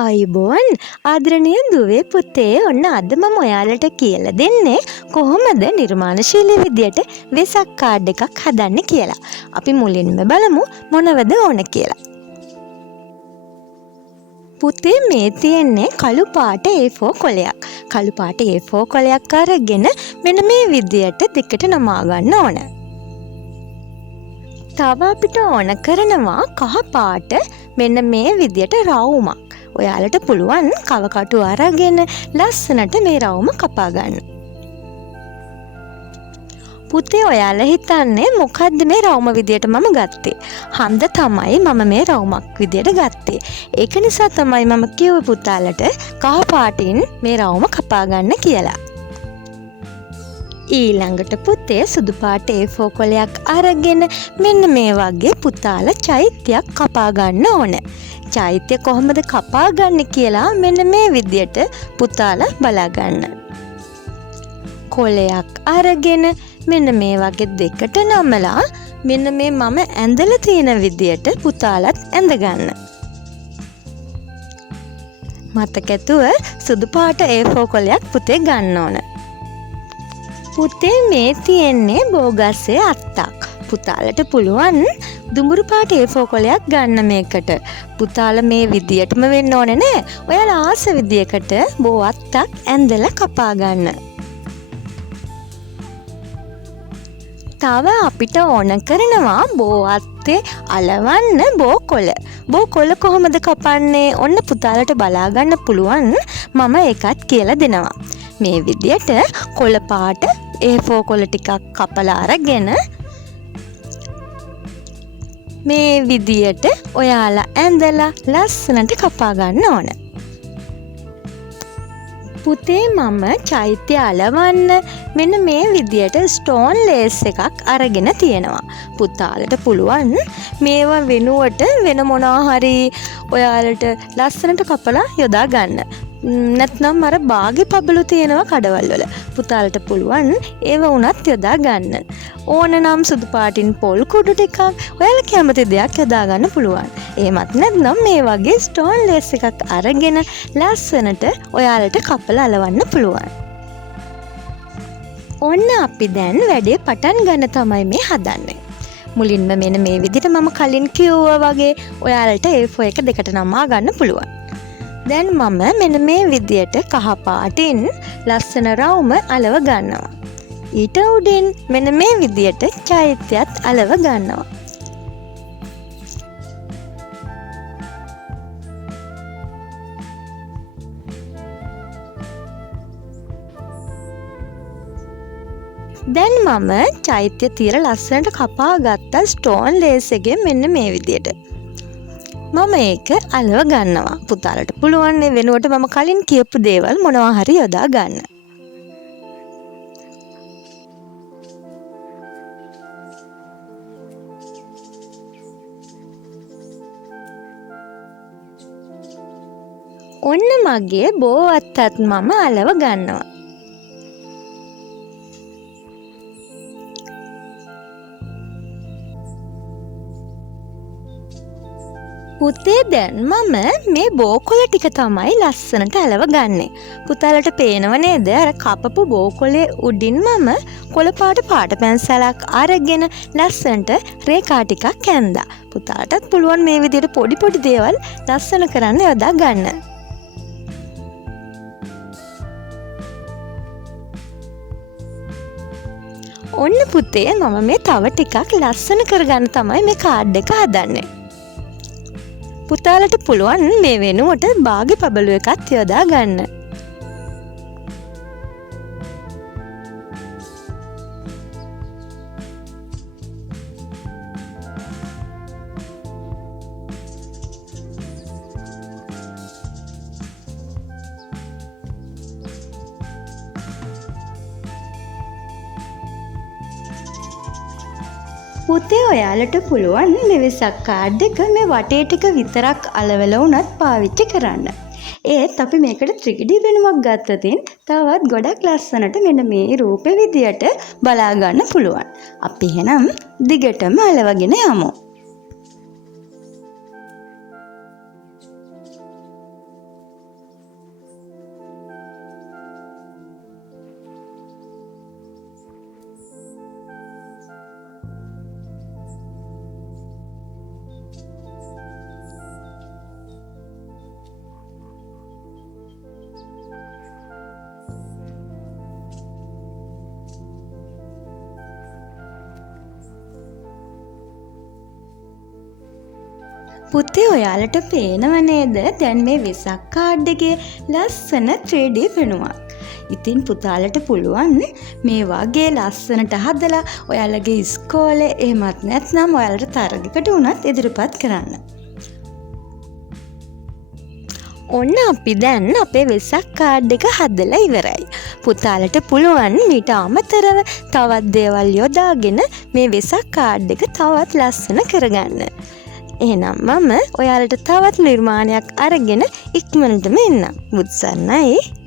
ආයුබෝවන් ආදරණීය දුවේ පුතේ ඔන්න අද මම ඔයාලට කියලා දෙන්නේ කොහොමද නිර්මාණශීලී විදියට වෙසක් කාඩ් එකක් හදන්න කියලා. අපි මුලින්ම බලමු මොනවද ඕන කියලා. පුතේ මේ තියෙන්නේ කළු පාට A4 කොලයක්. කළු පාට A4 කොලයක් අරගෙන මෙන්න මේ විදියට දෙකට නමා ගන්න ඕන. තව අපිට ඕන කරනවා කහ පාට මෙන්න මේ විදියට රවුමක්. ඔයාලට පුළුවන් කවකටු අරගෙන ලස්සනට මේ රවුම කපා ගන්න. පුතේ ඔයාලා හිතන්නේ මොකද්ද මේ රවුම විදියට මම ගත්තේ? හන්ද තමයි මම මේ රවුමක් විදියට ගත්තේ. ඒක නිසා තමයි මම කිව්වේ පුතාලට කහ පාටින් මේ රවුම කපා ගන්න කියලා. ඊළඟට පුතේ සුදු පාට A4 කොලයක් අරගෙන මෙන්න මේ වගේ පුතාලා චෛත්‍යයක් කපා ගන්න ඕන. චෛත්‍ය කොහොමද කපා ගන්න කියලා මෙන්න මේ විදියට පුතාලා බලා ගන්න. කොලයක් අරගෙන මෙන්න මේ වගේ දෙකට නමලා මෙන්න මේ මම ඇඳලා තියෙන විදියට පුතාලත් ඇඳ ගන්න. මතකතුව සුදු පාට A4 කොලයක් පුතේ ගන්න ඕන. පුතේ මේ තියෙන්නේ බෝගස්සේ අත්තක්. පුතාලට පුළුවන් දුඹුරු පාට A4 කොලයක් ගන්න මේකට. පුතාලා මේ විදියටම වෙන්න ඕනේ නෑ. ඔයාලා ආස විදියකට බෝ අත්තක් ඇඳලා කපා ගන්න. තව අපිට ඕන කරනවා බෝ අත්තේ අලවන්න බෝ කොළ. බෝ කොළ කොහොමද කපන්නේ? ඔන්න පුතාලට බලා ගන්න පුළුවන්. මම ඒකත් කියලා දෙනවා. මේ විදියට කොළ පාට A4 කොළ ටිකක් කපලා අරගෙන මේ විදියට ඔයාලා ඇඳලා ලස්සනට කපා ගන්න ඕන. පුතේ මම චෛත්‍ය අලවන්න මෙන්න මේ විදියට ස්ටෝන් ලේස් එකක් අරගෙන තියෙනවා. පුතාලට පුළුවන් මේවා වෙනුවට වෙන මොනවා හරි ඔයාලට ලස්සනට කපලා යොදා ගන්න. නැත්නම් අර බාගේ පබළු තියෙනවා කඩවල් වල. පුතාලට පුළුවන් ඒව උනත් යොදා ගන්න. ඕන නම් සුදු පාටින් පොල් කුඩු ටිකක් ඔයාලා කැමති දෙයක් යොදා ගන්න පුළුවන්. එහෙමත් නැත්නම් මේ වගේ ස්ටෝන් ලේස් එකක් අරගෙන ලස්සනට ඔයාලට කපලා අලවන්න පුළුවන්. ඔන්න අපි දැන් වැඩේ පටන් ගන්න තමයි මේ හදන්නේ. මුලින්ම මෙන්න මේ විදිහට මම කලින් කිව්වා වගේ ඔයාලට A4 එක දෙකට නමා ගන්න පුළුවන්. දැන් මම මෙන්න මේ විදියට කහ පාටින් ලස්සන රවුම අලව ගන්නවා. ඊට උඩින් මෙන්න මේ විදියට චෛත්‍යයත් අලව ගන්නවා. දැන් මම චෛත්‍ය තියර ලස්සනට කපා ගත්ත ස්ටෝන් ලේස් එකෙන් මෙන්න මේ විදියට මම ඒක අලව ගන්නවා. පුතාලට පුළුවන් මේ වෙනුවට මම කලින් කියපු දේවල් මොනවා හරි යොදා ගන්න. ඔන්න මගේ බෝ අත්තත් මම අලව ගන්නවා. පුතේ දැන් මම මේ බෝකොළ ටික තමයි ලස්සනට අලව ගන්නෙ. පුතාලට පේනව නේද? අර කපපු බෝකොළේ උඩින් මම කොළ පාට පැන්සලක් අරගෙන ලස්සනට රේඛා ටිකක් ඇඳා. පුතාලටත් පුළුවන් මේ විදිහට පොඩි පොඩි දේවල් ලස්සන කරන්න යොදා ගන්න. ඔන්න පුතේ මම මේ තව ටිකක් ලස්සන කරගන්න තමයි මේ කාඩ් එක හදන්නේ. පුතාලට පුළුවන් මේ වෙනුවට බාගේ පබළු එකත් යොදා ගන්න. පුතේ ඔයාලට පුළුවන් මේ වෙසක් කාඩ් එක මේ වටේ ටික විතරක් අලවලා උනත් පාවිච්චි කරන්න. ඒත් අපි මේකට 3D වෙනුමක් ගත්තතින් තවත් ගොඩක් ලස්සනට මෙන්න මේ රූපේ විදියට බලා ගන්න පුළුවන්. අපි එහෙනම් දිගටම අලවගෙන යමු. පුතේ ඔයාලට පේනව නේද දැන් මේ වෙසක් කාඩ් එකේ ලස්සන 3D පෙනුමක්. ඉතින් පුතාලට පුළුවන් මේ වගේ ලස්සනට හදලා ඔයාලගේ ඉස්කෝලේ එහෙමත් නැත්නම් ඔයාලට තරගයකට උනත් ඉදිරිපත් කරන්න. ඔන්න අපි දැන් අපේ වෙසක් කාඩ් එක හදලා ඉවරයි. පුතාලට පුළුවන් මීට අමතරව තවත් දේවල් යොදාගෙන මේ වෙසක් කාඩ් එක තවත් ලස්සන කරගන්න. එහෙනම් මම ඔයාලට තවත් නිර්මාණයක් අරගෙන ඉක්මනටම එන්නම්. බුත් සරණයි.